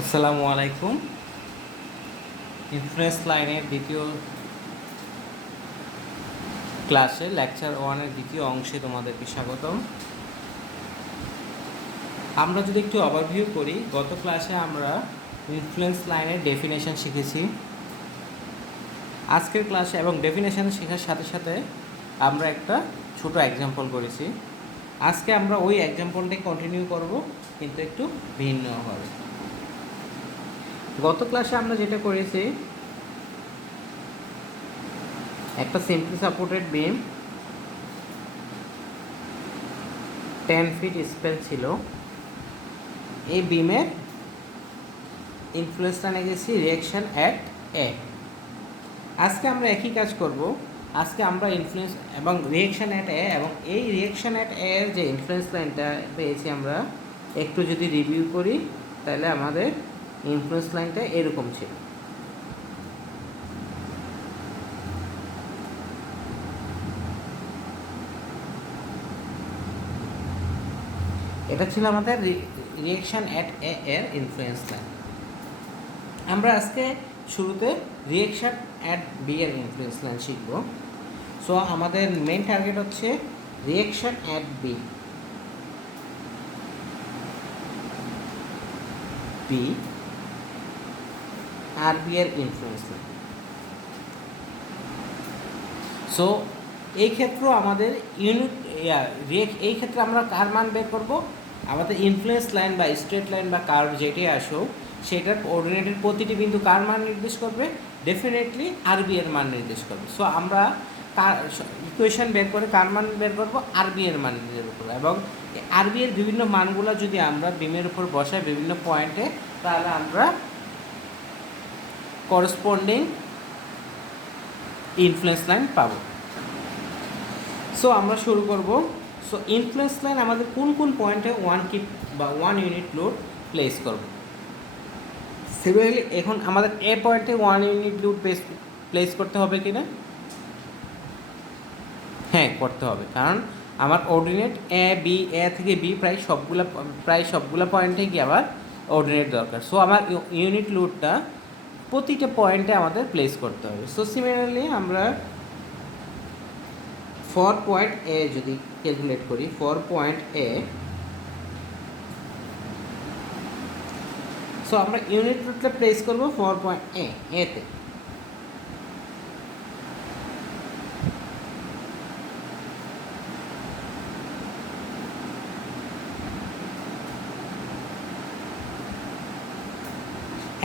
আসসালামু আলাইকুম। ইনফ্লুয়েন্স লাইনের দ্বিতীয় ক্লাসে লেকচার ওয়ানের দ্বিতীয় অংশে তোমাদেরকে স্বাগতম। আমরা যদি একটু ওভারভিউ করি, গত ক্লাসে আমরা ইনফ্লুয়েন্স লাইনের ডেফিনেশন শিখেছি। আজকের ক্লাসে এবং ডেফিনেশন শেখার সাথে সাথে আমরা একটা ছোট এক্সাম্পল করেছি। আজকে আমরা ওই এক্সাম্পলটাই কন্টিনিউ করব, কিন্তু একটু ভিন্ন হবে। গত ক্লাসে আমরা যেটা করেছি, একটা simply supported beam 10 feet span ছিল। এই বিমের ইনফ্লুয়েন্স লাইনে গেছি রিয়াকশন অ্যাট এ। আজকে আমরা একই কাজ করব। আজকে আমরা ইনফ্লুয়েন্স এবং রিয়াকশন অ্যাট এ এবং এই রিয়াকশন অ্যাট এ এর যে ইনফ্লুয়েন্স লাইনটা পেয়েছি আমরা একটু যদি রিভিউ করি, তাহলে আমাদের ইনফ্লুয়েন্স লাইনটা এরকম ছিল। এটা ছিল আমাদের রিয়াকশন অ্যাট এ এর ইনফ্লুয়েন্স লাইন। আমরা আজকে শুরুতে রিয়াকশন অ্যাট বি এর ইনফ্লুয়েন্স লাইন শিখব। সো আমাদের মেইন টার্গেট হচ্ছে রিয়াকশন অ্যাট বি আর বি এর ইনফ্লুয়েন্স লাইন। সো এই ক্ষেত্রে আমাদের এই ক্ষেত্রে আমরা কার মান বের করব? আমাদের ইনফ্লুয়েন্স লাইন বা স্ট্রেট লাইন বা কার্ভ যেটাই আসুক, সেটার কোঅর্ডিনেটের প্রতিটি বিন্দু কার মান নির্দেশ করবে? ডেফিনেটলি আরবি এর মান নির্দেশ করবে। সো আমরা ইকুয়েশন বের করে কার মান বের করব? আরবি এর মান বের করবো। এবং আরবি এর বিভিন্ন মানগুলো যদি আমরা বিমের উপর বসাই বিভিন্ন পয়েন্টে, তাহলে আমরা করসপন্ডিং ইনফ্লুয়েন্স লাইন পাবো। সো আমরা শুরু করব। সো ইনফ্লুয়েন্স লাইন আমাদের কোন কোন পয়েন্টে 1 কিপ বা 1 ইউনিট লোড প্লেস করব? সিমিলারলি এখন আমাদের এ পয়েন্টে 1 ইউনিট লোড প্লেস করতে হবে কি না? হ্যাঁ, করতে হবে, কারণ আমার অর্ডিনেট এ থেকে বি প্রায় সবগুলো পয়েন্টে কি আবার অর্ডিনেট দরকার। সো আমার ইউনিট লোডটা প্রতিটা পয়েন্টে আমাদের প্লেস করতে হবে। সো সিমিলারলি আমরা ফর পয়েন্ট এ যদি ক্যালকুলেট করি, ফর পয়েন্ট এ, সো আমরা ইউনিট লোডটা প্লেস করব ফর পয়েন্ট এতে।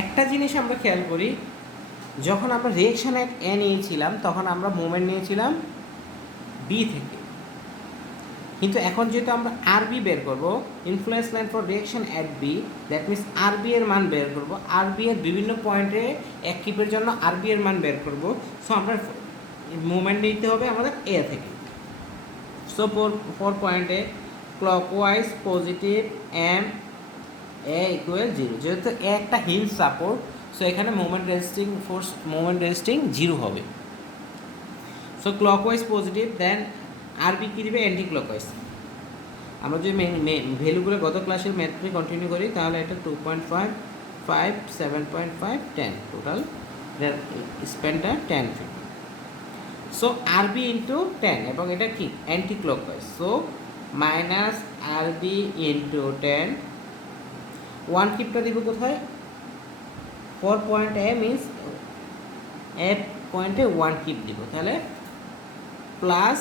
একটা জিনিস আমরা খেয়াল করি, যখন আমরা রিয়াকশন অ্যাট এ নিয়েছিলাম তখন আমরা মোমেন্ট নিয়েছিলাম বি থেকে, কিন্তু এখন যেহেতু আমরা আরবি বের করব, influence line for reaction at B, that means RB এর মান বের করব। আরবি এর বিভিন্ন পয়েন্টে এক কিপের জন্য আরবি এর মান বের করব। সো আমরা মুভমেন্ট নিতে হবে আমাদের এ থেকে। সো ফর পয়েন্টে clockwise positive M A equal 0, যেহেতু এ একটা হিঞ্জ সাপোর্ট, সো এখানে মোমেন্ট রেজিস্টিং 0 হবে। সো ক্লকওয়াইজ পজিটিভ, দেন আরবি কী দিবে? Anti clockwise. আমরা যদি ভ্যালুগুলো গত ক্লাসের ম্যাথে কন্টিনিউ করি, তাহলে এটা 2.5, 5, 7.5, 10, টোটাল স্প্যানটা 10 ফিট। সো আরবি ইন্টু 10, এবং এটা কি অ্যান্টি ক্লকওয়াইজ। সো মাইনাস আরবি ইন্টু 10, 1 কিপটা দিব কোথায়? 4 পয়েন্ট এ, মিনস এ পয়েন্টে 1 কিপ দিব, তাহলে প্লাস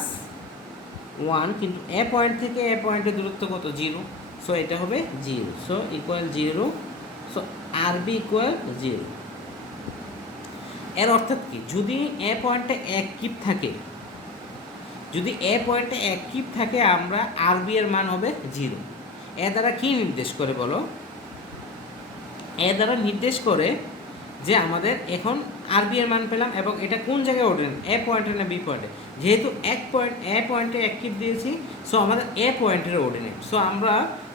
1, কিন্তু এ পয়েন্ট থেকে এ পয়েন্টের দূরত্ব কত? 0। সো এটা হবে 0, so equal 0। So RB equal 0। এর অর্থাৎ কি? যদি এ পয়েন্টে 1 কিপ থাকে, যদি এ পয়েন্টে 1 কিপ থাকে, আমরা আরবি এর মান হবে 0। এ দ্বারা কি নির্দেশ করে বলো? এ দ্বারা নির্দেশ করে যে আমাদের এখন আরবি এর মান পেলাম, এবং এটা কোন জায়গায় অর্ডিনেট? এ পয়েন্টে না বি পয়েন্টে? যেহেতু এ পয়েন্টে 1 কিপ দিয়েছি, সো আমাদের এ পয়েন্টের অর্ডিনেট। সো আমরা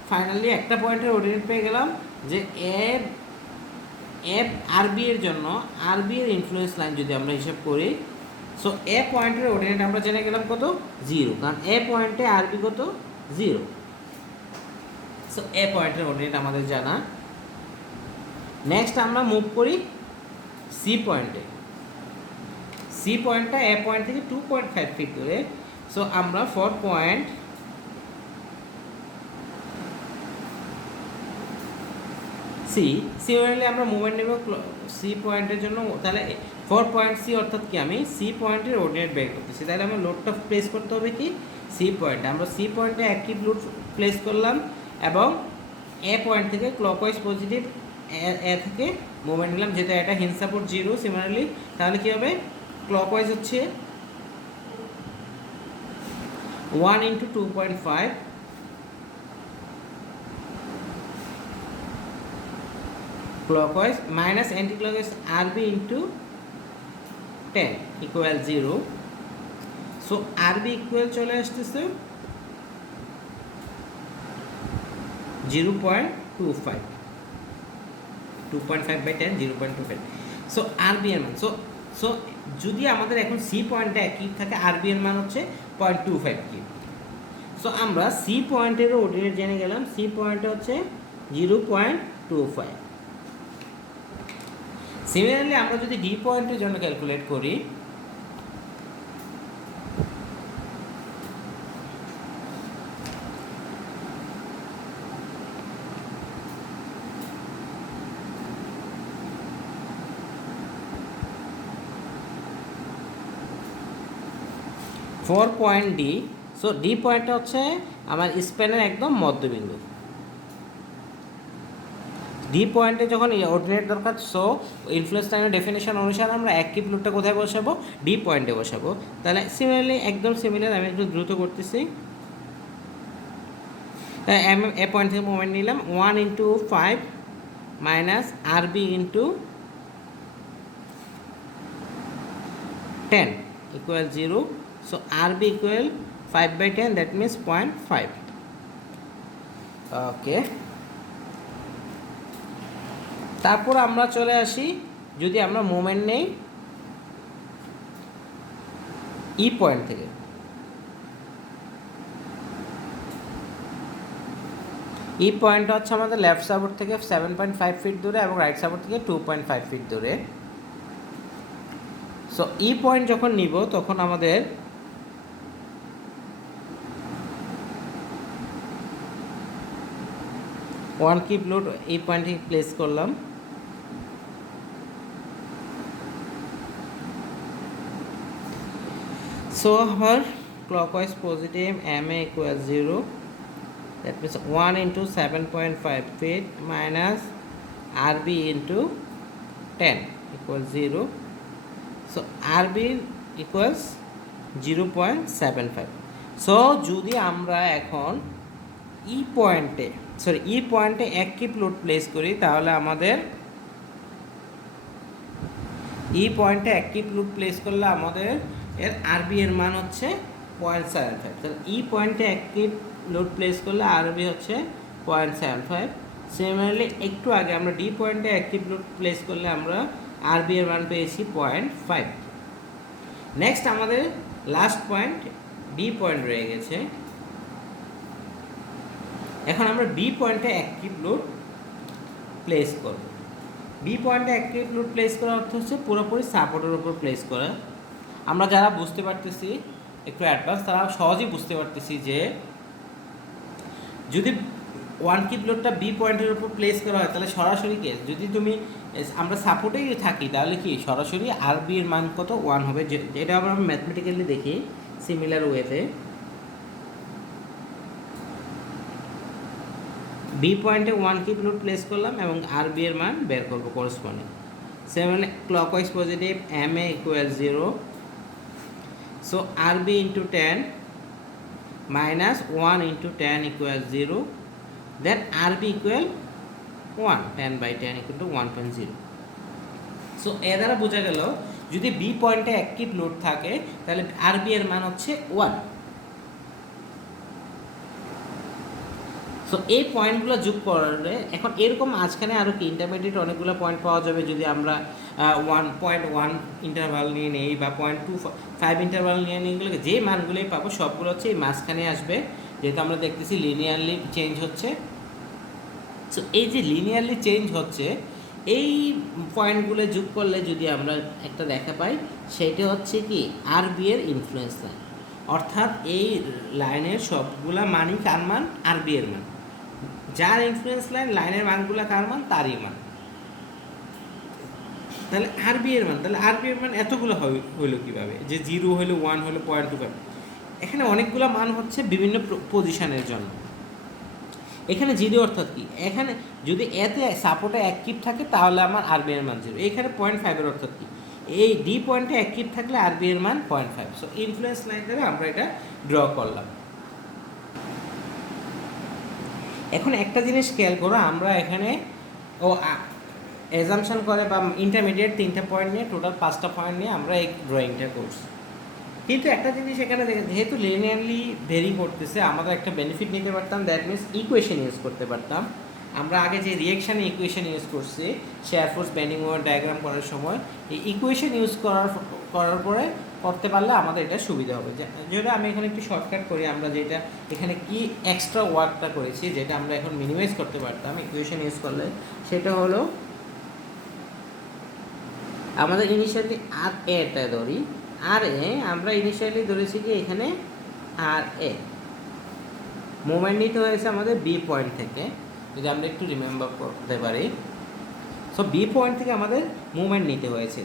ফাইনালি একটা পয়েন্টের অর্ডিনেট পেয়ে গেলাম, যে আরবি এর জন্য আরবি এর ইনফ্লুয়েন্স লাইন যদি আমরা হিসাব করি, সো এ পয়েন্টের অর্ডিনেট আমরা জেনে গেলাম কত? 0, কারণ এ পয়েন্টে আরবি কত? 0। সো এ পয়েন্টের অর্ডিনেট আমাদের জানা। নেক্সট আমরা মুভ করি সি পয়েন্টে। সি পয়েন্টটা এ পয়েন্ট থেকে 2.5 ফিট দূরে। সো আমরা ফর পয়েন্ট সি, সিমিলারলি আমরা মুভমেন্ট নেব সি পয়েন্টের জন্য। তাহলে ফর পয়েন্ট সি অর্থাৎ কি আমি সি পয়েন্টের অর্ডিনেট বের করতেছি, তাহলে আমার লোডটা প্লেস করতে হবে কি সি পয়েন্টে। আমরা সি পয়েন্টে অ্যাক্টিভ লোড প্লেস করলাম এবং এ পয়েন্ট থেকে ক্লকওয়াইজ পজিটিভ এ থেকে মুভমেন্ট নিলাম, যেটা এটা হিন্ড সাপোর্ট 0 সিমিলারলি। তাহলে কী হবে, ক্লকওয়াইজ হচ্ছে 1 × 2.5 clockwise minus anti clockwise RB × 10 equal 0। So RB equal চলে আসতেছে 0.25, 2.5/10 0.25। সো RB এর মান, সো যদি আমাদের এখন সি পয়েন্টে একই থাকে, RB এর মান হচ্ছে 0.25 কিউব। সো আমরা সি পয়েন্টেরও অর্ডিনেট জেনে গেলাম, সি পয়েন্টে হচ্ছে 0.25। সিমিলারলি আমরা যদি ডি পয়েন্টের জন্য ক্যালকুলেট করি, for point D. So D পয়েন্টটা হচ্ছে আমার স্প্যানের একদম মধ্যবিন্দু। ডি পয়েন্টে যখন অর্ডিনেট দরকার, সো ইনফ্লুয়েন্স লাইনের ডেফিনেশন অনুসারে আমরা অ্যাক্টিভ লোডটা কোথায় বসাবো, ডি পয়েন্টে বসাবো। তাহলে সিমিলারলি একদম সিমিলার, আমি একটু দ্রুত করতেছি। এ পয়েন্ট থেকে মুভমেন্ট নিলাম 1 × 5 minus RB × 10 equal 0। So RB equal 5/10, that means 0.5। ওকে, তারপর আমরা চলে আসি, যদি আমরা মুভমেন্ট নেই ই পয়েন্ট থেকে, ই পয়েন্ট হচ্ছে আমাদের লেফট সাপোর্ট থেকে 7.5 ফিট দূরে এবং রাইট সাপোর্ট থেকে 2.5 ফিট দূরে। সো ই পয়েন্ট যখন নিব তখন আমাদের ওয়ান কিপ লোড এই পয়েন্টে প্লেস করলাম। সো আমার clockwise positive MA equal 0, that means 1 × 7.5 feet minus RB × 10 equal 0। So RB equals 0.75। So যদি আমরা এখন ই পয়েন্টে অ্যাক্টিভ লোড প্লেস করি, তাহলে আমাদের ই পয়েন্টে অ্যাক্টিভ লোড প্লেস করলে আমাদের এর RB এর মান হচ্ছে 0.75। তাহলে ই পয়েন্টে অ্যাক্টিভ লোড প্লেস করলে RB হচ্ছে 0.75। সিমিলারলি একটু আগে আমরা ডি পয়েন্টে অ্যাক্টিভ লোড প্লেস করলে আমরা RB এর মান পেয়েছি 0.5। নেক্সট আমাদের লাস্ট পয়েন্ট ডি পয়েন্ট রয়ে গেছে। এখন আমরা বি পয়েন্টে অ্যাক্টিভ লোড প্লেস করব। বি পয়েন্টে অ্যাক্টিভ লোড প্লেস করার অর্থ হচ্ছে পুরোপুরি সাপোর্টের উপর প্লেস করা। আমরা যারা বুঝতে পারতেছি একটু অ্যাডভান্স, তারা সহজেই বুঝতে পারতেছি যে যদি ওয়ান কিপ লোডটা বি পয়েন্টের উপর প্লেস করা হয়, তাহলে সরাসরি কেস যদি আমরা সাপোর্টেই থাকি, তাহলে কি সরাসরি RB এর মান কত 1 হবে। এটা আমরা ম্যাথমেটিক্যালি দেখি সিমিলার ওয়েতে। বি পয়েন্টে ওয়ান কিপ লোড প্লেস করলাম এবং RB এর মান বের করবো corresponding. Seven clockwise positive MA equal 0। So RB × 10 minus 1 × 10 equal 0, then RB equal 1, 10/10 equal to 1.0। So এ দ্বারা বোঝা গেল যদি বি পয়েন্টে অ্যাক্টিভ লোড থাকে তাহলে RB এর মান হচ্ছে 1। সো এই পয়েন্টগুলো যোগ করলে এখন এরকম মাঝখানে আরও কি ইন্টারমিডিয়েট অনেকগুলো পয়েন্ট পাওয়া যাবে। যদি আমরা 1.1 ইন্টারভাল নিয়ে নেই বা 0.25 ইন্টারভাল নিয়ে নিই, এগুলোকে যে মানগুলোই পাবো সবগুলো হচ্ছে এই মাঝখানে আসবে, যেহেতু আমরা দেখতেছি লিনিয়ারলি চেঞ্জ হচ্ছে। সো এই যে লিনিয়ারলি চেঞ্জ হচ্ছে, এই পয়েন্টগুলো যোগ করলে যদি আমরা একটা দেখা পাই, সেটা হচ্ছে কি আরবি এর ইনফ্লুয়েন্স লাইন, অর্থাৎ এই লাইনের সবগুলা মানই কার মান, আরবি এর মান। যার ইনফ্লুয়েন্স লাইনের মানগুলা কার মান, তারই মান। তাহলে আরবি এর মান, তাহলে আরবি এর মান এতগুলো হইলো কীভাবে, যে 0 হইলো, 1 হইলো, 0.25। এখানে অনেকগুলো মান হচ্ছে বিভিন্ন পজিশনের জন্য। এখানে 0 অর্থাৎ কি, এখানে যদি এতে সাপোর্টে অ্যাক্টিভ থাকে তাহলে আমার আরবি এর মান 0। এখানে 0.5 এর অর্থাৎ কি, এই ডি পয়েন্টে অ্যাক্টিভ থাকলে আরবি এর মান 0.5। সো ইনফ্লুয়েন্স লাইন দ্বারা আমরা এটা ড্র করলাম। এখন একটা জিনিস খেয়াল করো, আমরা এখানে অ্যাজাম্পশন করে বা ইন্টারমিডিয়েট 3টা পয়েন্ট নিয়ে টোটাল 5টা পয়েন্ট নিয়ে আমরা এই ড্রয়িংটা করছি। কিন্তু একটা জিনিস এখানে দেখেন, যেহেতু লিনিয়ারলি ভেরি করতেছে, আমাদের একটা বেনিফিট নিতে পারতাম, দ্যাট মিনস ইকুয়েশন ইউজ করতে পারতাম। আমরা আগে যে রিয়েকশানে ইকুয়েশন ইউজ করছি share force bending moment diagram করার সময়, এই ইকুয়েশন ইউজ করার পরে করতে পারলে আমাদের এটা সুবিধা হবে। যেটা আমি এখানে একটু শর্টকাট করি, আমরা যেটা এখানে কি এক্সট্রা ওয়ার্কটা করেছি, যেটা আমরা এখন মিনিমাইজ করতে পারতাম ইকুয়েশন ইউজ করলে, সেটা হলো আমাদের ইনিশিয়ালি আর এটা ধরি, আর এ আমরা ইনিশিয়ালি ধরেছি কি এখানে আর এ মোমেন্ট নিতে হয়েছে আমাদের বি পয়েন্ট থেকে, যদি আমরা একটু রিমেম্বার করতে পারি। সো বি পয়েন্ট থেকে আমাদের মুভমেন্ট নিতে হয়েছে।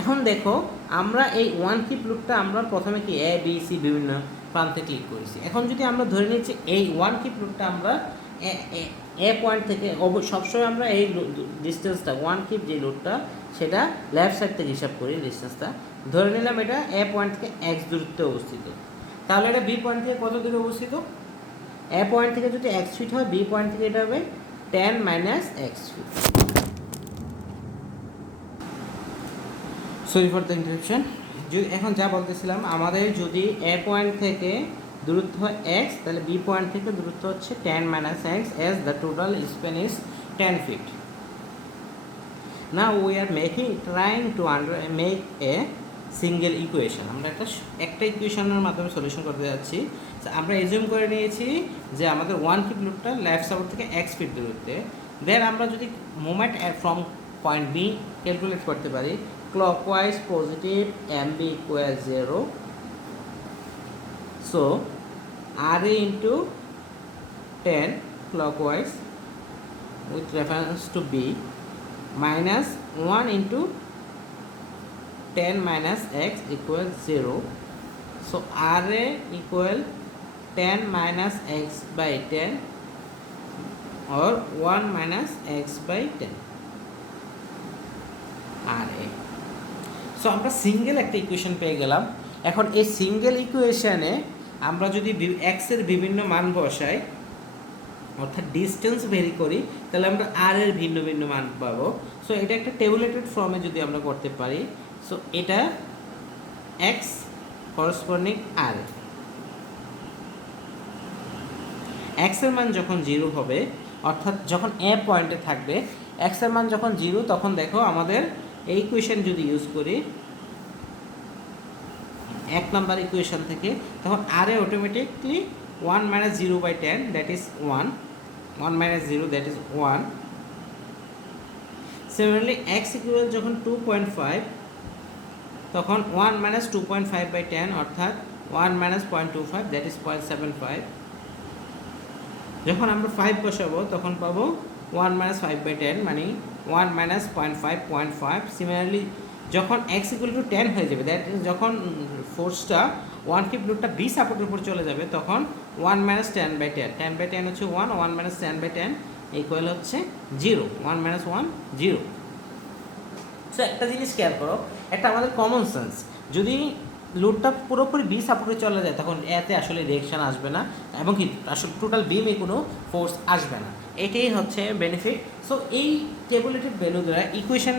এখন দেখো আমরা এই ওয়ান কিপ লুপটা আমরা প্রথমে কি এ বি সি বিভিন্ন প্রান্তে ক্লিক করেছি। এখন যদি আমরা ধরে নিচ্ছি এই ওয়ান কিপ লুপটা আমরা এ পয়েন্ট থেকে, সবসময় আমরা এই ডিস্টেন্সটা ওয়ান কিপ যে লুপটা সেটা লেফট সাইড থেকে হিসাব করি ডিস্টেন্সটা, ধরে নিলাম এটা এ পয়েন্ট থেকে এক্স দূরত্বে অবস্থিত। তাহলে এটা বি পয়েন্ট থেকে কত দূরে অবস্থিত, এ পয়েন্ট থেকে যদি এক্স ফিট হয়, বি পয়েন্ট থেকে এটা হবে 10 - x feet. Sorry for the interruption. এখন যা বলতেছিলাম, আমাদের যদি এ পয়েন্ট থেকে দূরত্ব হয় এক্স, তাহলে বি পয়েন্ট থেকে দূরত্ব হচ্ছে 10 - x, as the total span is 10 feet. Now we are trying to make a single equation. আমরা একটা ইকুয়েশনের মাধ্যমে সলিউশন করতে যাচ্ছি। আমরা এজিউম করে নিয়েছি যে আমাদের ওয়ান কিপ লুপটা লেফট সাপোর্ট থেকে এক্স ফিট দূরত্বে। দেন আমরা যদি moment from point B calculate করতে পারি, clockwise positive M B equal 0, so R A into 10 clockwise with reference to B minus 1 into 10 minus x equals 0. So RA equal 10 minus x by 10 or 1 minus x by 10 RA. So আমরা single একটা equation পেয়ে গেলাম। এখন এই single ইকুয়েশনে আমরা যদি x এর বিভিন্ন মান বসাই, অর্থাৎ ডিস্টেন্স ভেরি করি, তাহলে আমরা আর এর ভিন্ন ভিন্ন মান পাবো। সো এটা একটা টেবুলেটেড ফর্মে যদি আমরা করতে পারি, সো এটা এক্স করসপন্ডিং আর, এক্স এর মান যখন 0 হবে, অর্থাৎ যখন এ পয়েন্টে থাকবে, এক্স এর মান যখন 0, তখন দেখো আমাদের এই ইকুয়েশন যদি ইউজ করি 1 নাম্বার ইকুয়েশন থেকে, তখন আর এ automatically 1 minus 0 by 10, that is 1. 1 minus 0, that is 1. Similarly x equal যখন 2.5, তখন 1 minus 2.5 by 10, অর্থাৎ 1 minus 0.25, that is 0.75. যখন আমরা 5 বসাবো তখন পাবো 1 minus 5 by 10, মানে 1 minus 0.5, 0.5. Similarly যখন x equal to 10 হয়ে যাবে, দ্যাট ইজ যখন ফোর্সটা ওয়ান কিপ লুপটা বি সাপোর্টের উপর চলে যাবে, তখন 1 minus 10 by 10, 10 by 10 হচ্ছে 1, 1 minus 10 by 10 ইকুয়াল হচ্ছে 0, 1 minus 1 0. সো একটা জিনিস খেয়াল করো, একটা আমাদের কমন সেন্স, যদি লোডটা পুরোপুরি বি সাপোর্টে চলে যায় তখন এতে আসলে রিয়েকশান আসবে না, এবং কি আসলে টোটাল বিমে কোনো ফোর্স আসবে না, এটাই হচ্ছে বেনিফিট। সো এই টেবুলেটেড ভ্যালু দ্বারা ইকুয়েশন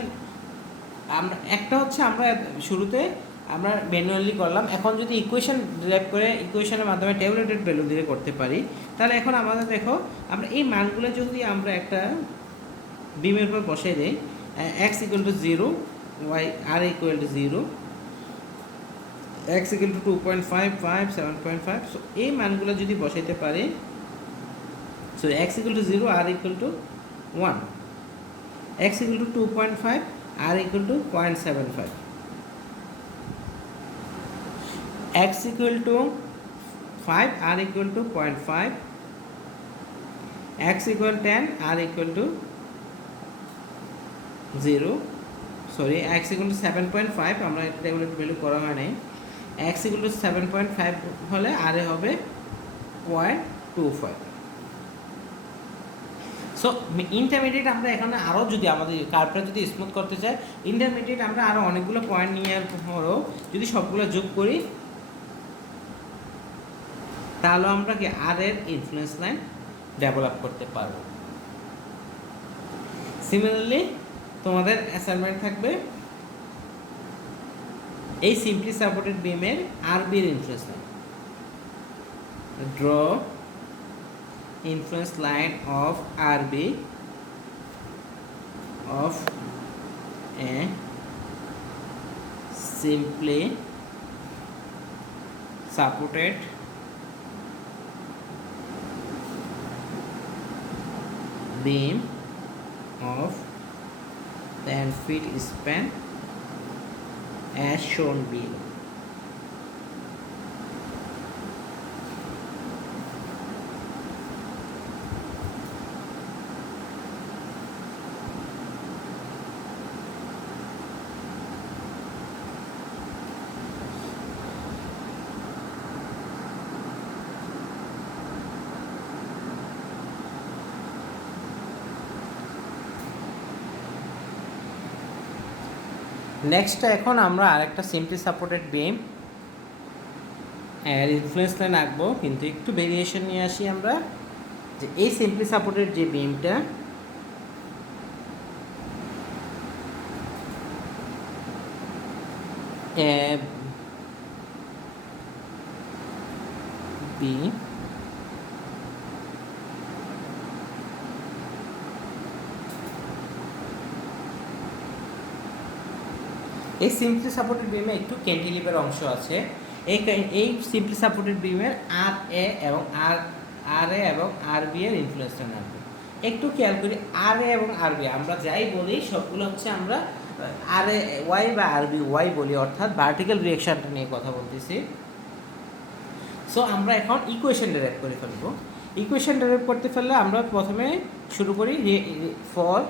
আমরা একটা হচ্ছে আমরা শুরুতে আমরা ম্যানুয়ালি করলাম, এখন যদি ইকুয়েশন ডিরাইভ করে ইকুয়েশনের মাধ্যমে টেবুলেটেড ভ্যালু দিয়ে করতে পারি, তাহলে এখন আমাদের দেখো আমরা এই মানগুলো যদি আমরা একটা বিমের উপর বসিয়ে দিই, x equal to 0, y R equal to 0, x equal to 2.55, 7.5, so এই মানগুলো যদি বসাইতে পারি, so x equal to 0, R equal to 1, x equal to 2.5, r equal to 0.75, x equal to 5, r equal to 0.5, x equal 10, r equal to 0, sorry x equal to 7.5, আমরা এটা টেবিলের value করা হয় নাই, x equal to 7.5 হলে r এ হবে 0.25। So intermediate আমরা এখানে আরও যদি আমাদের কার্ভটা যদি স্মুথ করতে চাই, ইন্টারমিডিয়েট আমরা আরও অনেকগুলো পয়েন্ট নিয়ে পরও যদি সবগুলো যোগ করি, তাহলে আমরা কি আর এর ইনফ্লুয়েন্স লাইন ডেভেলপ করতে পারবো। সিমিলারলি তোমাদের অ্যাসাইনমেন্ট থাকবে এই সিম্পলি সাপোর্টেড বিমের আর বির influence line, draw influence line of RB of a simply supported beam of 10 feet span as shown below. Next এখন আমরা আরেকটা সিম্পলি সাপোর্টেড বিম এর ইনফ্লুয়েন্স লাইন আঁকবো, কিন্তু একটু ভেরিয়েশন নিয়ে আসি আমরা, যে এই সিম্পলি সাপোর্টেড যে বিমটা বি এই সিম্পলি সাপোর্টেড বিমে একটু ক্যান্টিলিভার অংশ আছে। এই সিম্পলি সাপোর্টেড বিমের আর এ এবং আর বি এর ইনফ্লুয়েন্সটা নামবে। একটু খেয়াল করি, আর এ এবং আর বি আমরা যাই বলি সবগুলো হচ্ছে আমরা আর এ ওয়াই বা আর বি ওয়াই বলি, অর্থাৎ ভার্টিক্যাল রিয়েকশনটা নিয়ে কথা বলতেছি। সো আমরা এখন ইকুয়েশন ডেরাইভ করে ফেলবো। ইকুয়েশন ডেরাইভ করতে ফেললে আমরা প্রথমে শুরু করি ফর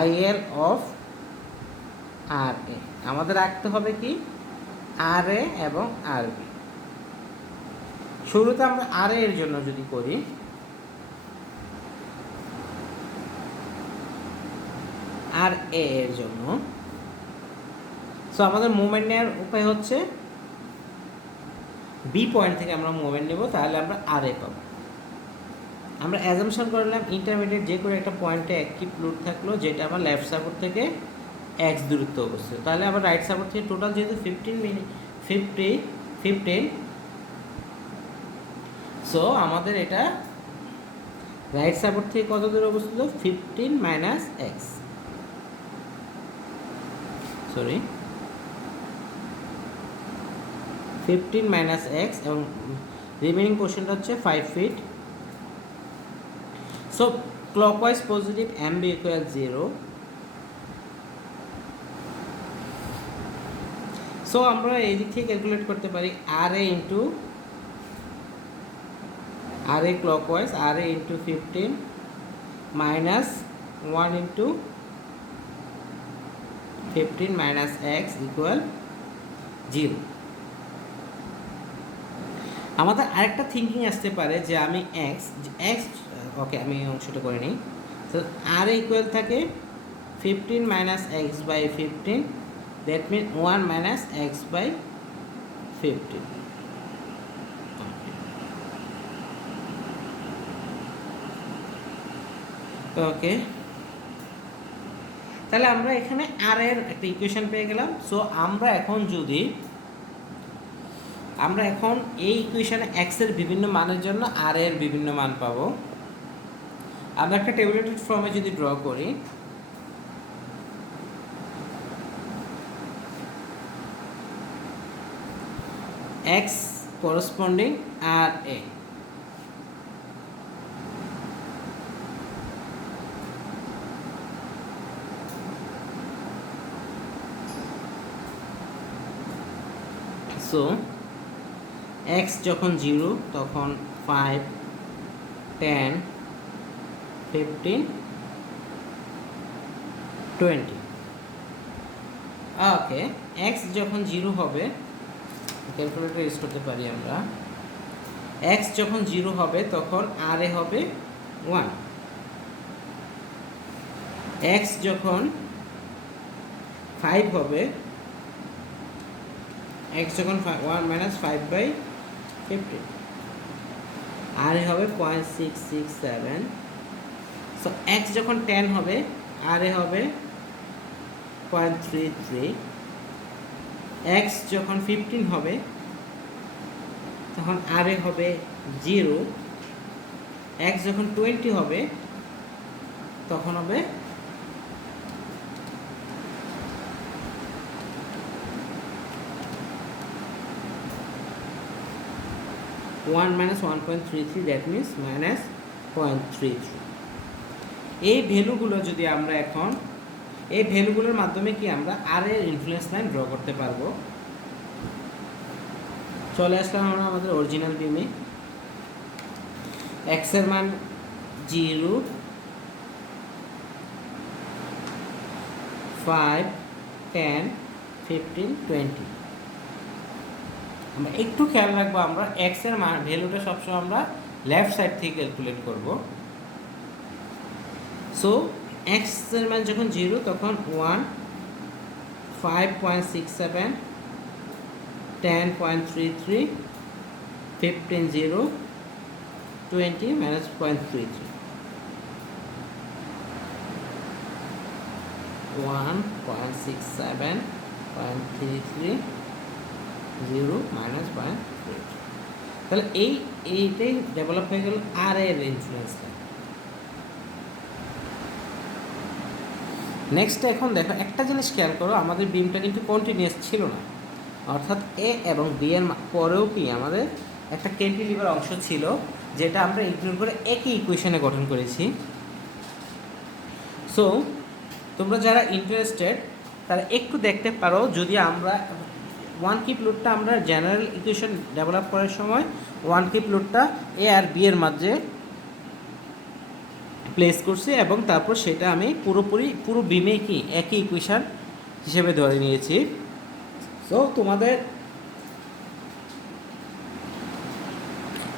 আইএল অফ আর এ, আমাদের রাখতে হবে কি আর এ এবং আর বি। শুরুতে আমরা আর এর জন্য যদি করি, আর এ এর জন্য, সো আমাদের মুভমেন্ট নেওয়ার উপায় হচ্ছে বি পয়েন্ট থেকে আমরা মুভমেন্ট নেব, তাহলে আমরা আর এ পাবো। আমরা অ্যাজাম্পশন করলাম ইন্টারমিডিয়েট যে কোনো একটা পয়েন্টে অ্যাক্টিভ লোড থাকলো, যেটা আমার লেফট সাপোর্ট থেকে এক্স দূরত্ব অবস্থিত, তাহলে আবার রাইট সাপোর্ট থেকে টোটাল যেহেতু 15, সো আমাদের এটা রাইট সাপোর্ট থেকে কত দূরে অবস্থিত 15 minus x, sorry 15 minus x, এবং রিমেনিং পোর্শনটা হচ্ছে 5 feet. So clockwise positive M B equal 0। So আমরা এই দিক থেকে ক্যালকুলেট করতে পারি R A into R A clockwise, R A into 15 minus 1 into 15 minus x equal 0। আমাদের আরেকটা থিঙ্কিং আসতে পারে যে আমি এক্স ওকে আমি অংশটা করে নিই। তো আর ইকুয়াল থাকে 15 minus x by 15, that mean 1 minus x by 15। Okay, তাহলে আমরা এখানে আর এর একটা ইকুয়েশন পেয়ে গেলাম। সো আমরা এখন এই ইকুয়েশনে এক্স এর বিভিন্ন মানের জন্য আর এর বিভিন্ন মান পাবো। আমরা একটা টেবুলেটেড ফর্মে যদি ড্র করি, এক্স করসপন্ডিং আর এ, সো এক্স যখন 0 তখন 5 10 15 20। ওকে, এক্স যখন 0 হবে, ক্যালকুলেটর ইউজ করতে পারি আমরা। এক্স যখন 0 হবে তখন আর এ হবে 1। এক্স যখন 5 হবে, এক্স যখন 1 মাইনাস 5/15, আর এ হবে 0.667। সো এক্স যখন 10 হবে, আর এ হবে 0.33। এক্স যখন 15 হবে তখন আর এ হবে 0। এক্স যখন 20 হবে তখন হবে 1 minus 1.33, দ্যাট মিনস মাইনাস 0.33। এই ভ্যালুগুলো যদি আমরা এখন এই ভ্যালুগুলোর মাধ্যমে কি আমরা আর এর ইনফ্লুয়েন্স লাইন ড্র করতে পারবো। চলে আসলাম আমরা আমাদের অরিজিনাল বিমে। এক্স এর মান 0, 5, 10, 15, 20। আমরা একটু খেয়াল রাখবো, আমরা এক্স এর মান ভ্যালুটা সবসময় আমরা লেফট সাইড থেকে ক্যালকুলেট করব। সো এক্স এর মান যখন 0 তখন 1, 5.67, 10.33, 15 0, 20 minus 0.33, 1.67, 0.33, 0 minus 0.33। তাহলে এইটাই ডেভেলপ হয়ে গেল আর এর ইনফ্লুয়েন্সটা। নেক্সট এখন দেখো একটা জিনিস খেয়াল করো, আমাদের বিমটা কিন্তু কন্টিনিউয়াস ছিল না, অর্থাৎ এ এবং বি এর পরেও কি আমাদের একটা ক্যান্টিলিভার অংশ ছিল, যেটা আমরা ইনক্লুড করে একই ইকুয়েশনে গঠন করেছি। সো তোমরা যারা ইন্টারেস্টেড তারা একটু দেখতে পারো, যদি আমরা ওয়ান কিপ লোডটা আমরা জেনারেল ইকুয়েশন ডেভেলপ করার সময় ওয়ান কিপ লোডটা এ আর বি এর মাঝে প্লেস করছি, এবং তারপর সেটা আমি পুরো বিমে কি একই ইকুয়েশন হিসেবে ধরে নিয়েছি। সো তোমাদের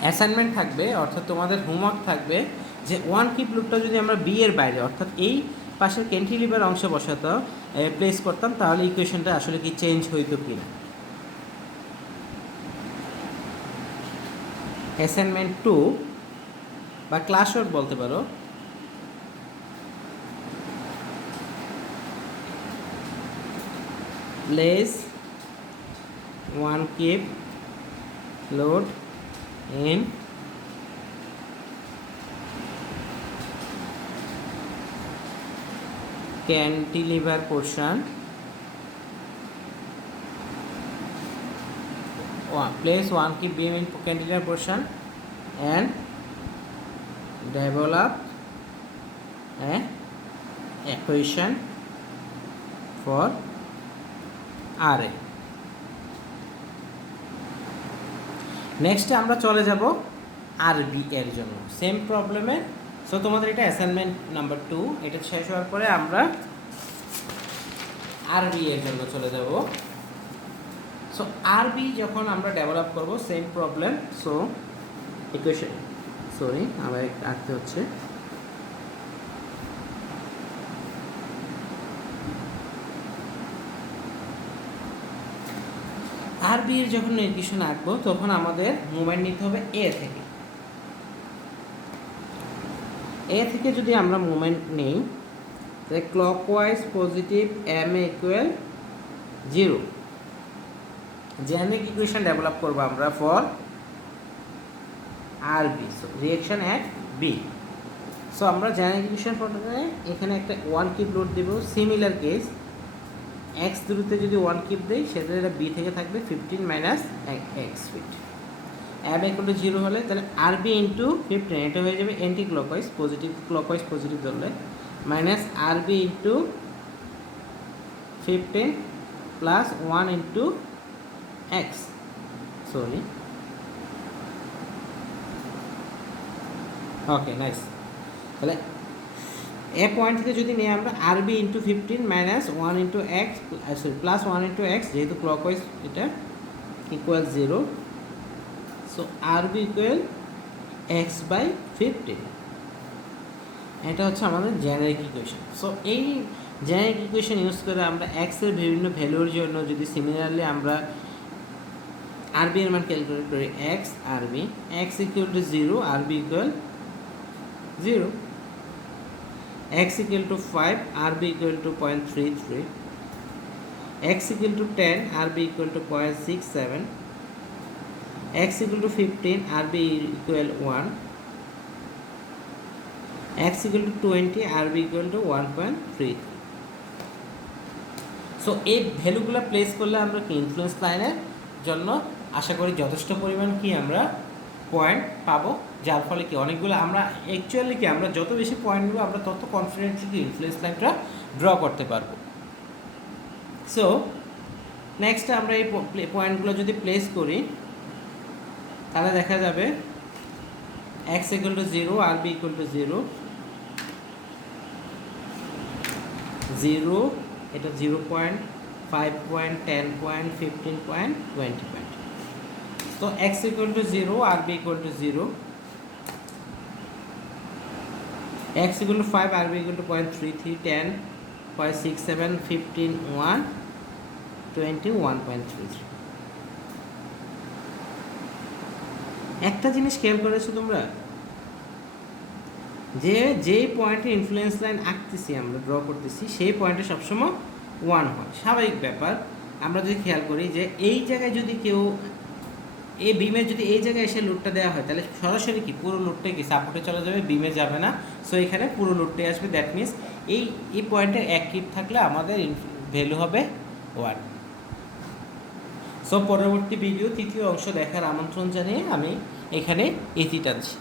অ্যাসাইনমেন্ট থাকবে, অর্থাৎ তোমাদের হোমওয়ার্ক থাকবে যে ওয়ান কিপ লুপটা যদি আমরা বি এর বাইরে, অর্থাৎ এই পাশের ক্যান্টিলিভার অংশে বসাতো প্লেস করতাম, তাহলে ইকুয়েশনটা আসলে কি চেঞ্জ হইতো কি না। অ্যাসাইনমেন্ট 2 বা ক্লাস ওয়ার্ক বলতে পারো। Place one kip load in cantilever portion, place one key beam in cantilever portion and develop a equation for RA। নেক্সটে আমরা চলে যাব আরবি এর জন্য সেম প্রবলেমে। সো তোমাদের এটা অ্যাসাইনমেন্ট নাম্বার 2, এটা শেষ হওয়ার পরে আমরা আরবি এর জন্য চলে যাব। সো আরবি যখন আমরা ডেভেলপ করব সেম প্রবলেম। সো ইকুয়েশন আবার আঁকতে হচ্ছে। আর বি এর যখন ইকুয়েশন আঁকবো তখন আমাদের মুভমেন্ট নিতে হবে এ থেকে যদি আমরা মুভমেন্ট নেই, তাহলে clockwise positive M A equal 0। Generic equation develop করবো আমরা for R B, reaction at B. So আমরা জেনারেল ইকুয়েশন ফটোতে এখানে একটা ওয়ান কিপ লোড দেব। সিমিলার কেস এক্স দূরত্বে যদি ওয়ান কিপ দেই, সেটা এটা বি থেকে থাকবে 15 মাইনাস এক্স ফিট। অ্যাব ইকুয়াল টু 0 হলে তাহলে আর বি ইন্টু 15, এটা হয়ে যাবে অ্যান্টি ক্লকওয়াইজ পজিটিভ ধরলে, minus R B into 15 plus 1 into x sorry, okay nice. তাহলে এ পয়েন্ট থেকে যদি নিয়ে আমরা RB into 15 minus 1 into x, sorry plus 1 into x, যেহেতু ক্লকওয়াইজ এটা, equal 0। So RB equal x by 15। এটা হচ্ছে আমাদের জেনারিক ইকুয়েশন। সো এই জেনারিক ইকুয়েশন ইউজ করে আমরা এক্সের বিভিন্ন ভ্যালুর জন্য যদি সিমিলারলি আমরা আরবি এর মান ক্যালকুলেট করি, এক্স আরবি, এক্স ইকুয়াল টু 0, আরবি equal 0, x equal to 5, RB equal to 0.33, x equal to 10, RB equal to 0.67, x equal to 15, RB equal 1, x equal to 20, RB equal to 1.33। So এই ভ্যালুগুলো place করলে আমরা কি influence লাইনের জন্য আশা করি যথেষ্ট পরিমাণ কি আমরা পয়েন্ট পাবো, যার ফলে কি অনেকগুলো আমরা অ্যাকচুয়ালি কি আমরা যত বেশি পয়েন্ট নেবো আমরা তত কনফিডেন্টলি কি ইনফ্লুয়েন্স লাইনটা ড্র করতে পারবো। সো নেক্সট আমরা এই পয়েন্টগুলো যদি প্লেস করি তাহলে দেখা যাবে এক্স ইকুয়াল টু 0, আরবি ইকুয়াল টু 0, 0, এটা 0 point, 5 point, 10 point, 15 point, 20 point. তো x equal to 0, RB equal to 0, x equal to 5, RB equal to 0.33, 10, 0.67, 15, 1, 20, 1.33। একটা জিনিস খেয়াল করেছো তোমরা, যে যেই পয়েন্টে ইনফ্লুয়েন্স লাইন আঁকতেছি আমরা, ড্র করতেছি, সেই পয়েন্টে সবসময় 1 হয়, স্বাভাবিক ব্যাপার। আমরা যদি খেয়াল করি যে এই জায়গায় যদি কেউ এই বিমে যদি এই জায়গায় এসে লোডটা দেওয়া হয় তাহলে সরাসরি কি পুরো লোডটাই কি সাপোর্টে চলে যাবে, বিমে যাবে না। সো এখানে পুরো লোডটাই আসবে, দ্যাট মিনস এই পয়েন্টে এক কিপ থাকলে আমাদের ভ্যালু হবে 1। সো পরবর্তী ভিডিও তৃতীয় অংশ দেখার আমন্ত্রণ জানিয়ে আমি এখানে ইতি টানছি।